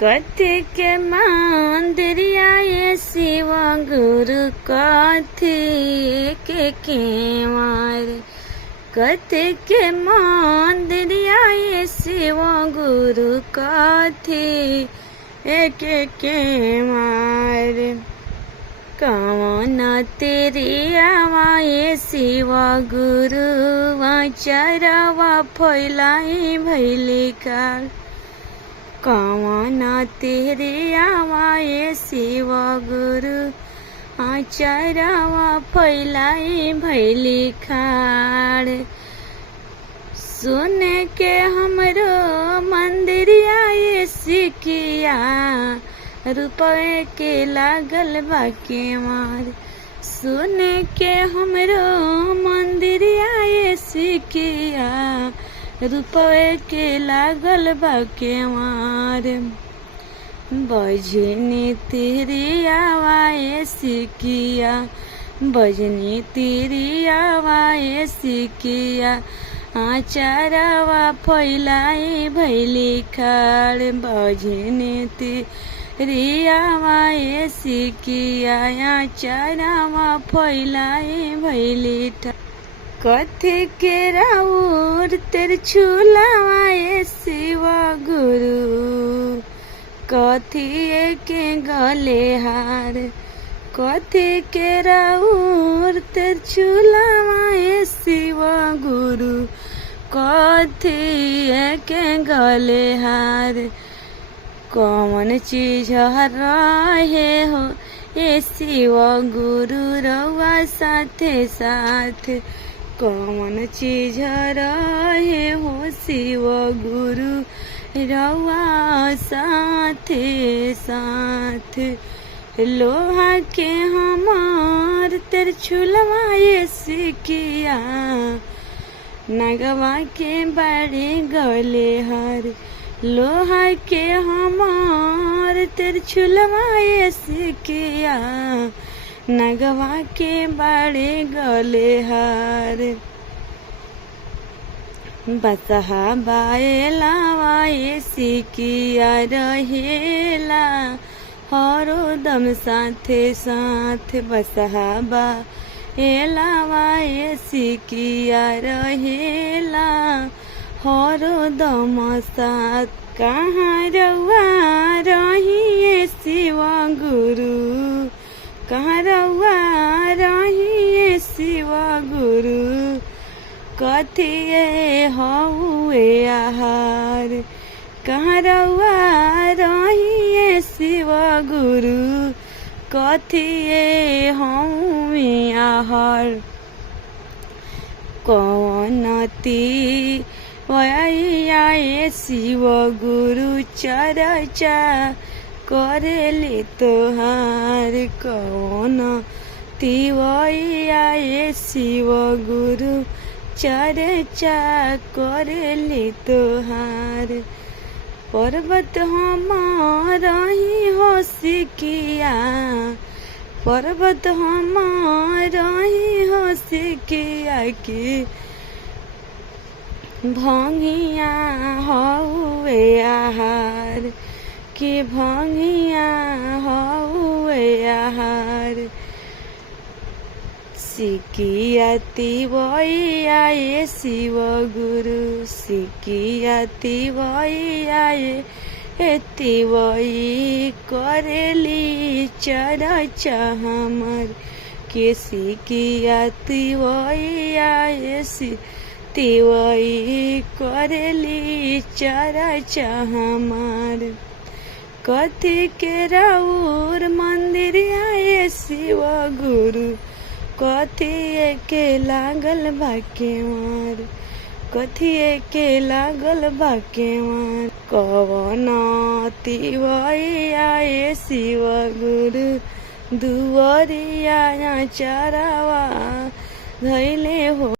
कथी के मंदिरिया ये शिव गुरु कथी के केवार। कथी के मंदिरिया ये शिव गुरु कथी के केवार। कवन तेरियावा ये शिव गुरु चरवा फैलाई भैली कार। कवन तेरियावा ये शिव गुरु चरवा फैलाई भैली खाड़। सुन के हमरो मंदिरिया ये सिकिया रुपये के लागल बाके मार। सुन के हमरो मंदिरिया ये सिकिया रुपये के लागल बाके मार। बजनी तिरियावा ये सिकिया बजनी तिरियावा ये सिकिया आचारवा फैलाई भैली खाड़। बजनी तिरियावा ये सिकिया आचारवा फैलाई भैली ठाड़। कथी के राउर तेर छुलावा ये शिव गुरु कथी के गले हार। कथी के राउर तेर छुलावा ये शिव गुरु कथी के गले हार। कौन चीज रहे हो ये शिव गुरु रउआ साथे साथ। कौन चीज रहे हो शिव गुरु रउआ साथे साथ। लोहा के हमार तेर छुलवा ये सिकिया नगवा के बड़े गले हार। लोहा के हमार तेर छुलवा ये सिकिया नगवा के बड़े गले हार। बसहा बाएलावा ये सिकिया रहेला हरो दम साथे साथ। बसहा बाएलावा ये सिकिया रहेला हरो दम साथ। कहाँ रउआ रही ये शिव गुरु कहाँ रउआ रही ये शिव गुरु कथी हउए आहार। कहाँ रउआ रही ये शिव गुरु कथी हउए आहार। कौन तिवैया ये शिव गुरु चर्चा करेले तोहार। कौन तिवैया ये शिव गुरु चर्चा करेले तोहार। पर्वत हमारही हो सिकिया पर्वत हमारही हो सिकिया की भंगिया हउए आहार। के भंगिया हउए आहार। सिकिया तिवैया ये शिव गुरु सिकिया तिवैया ये तिवई करेली चर्चा हमर। के सिकिया तिवैया ये तिवई करेली चर्चा हमर। कथी के राउर मंदिरिया ये शिव गुरु कथी के लागल बाके मार। कथी के लागल बाके मार। कवन तिवैया ये शिव गुरु दुवरिया चरवा धैले हो।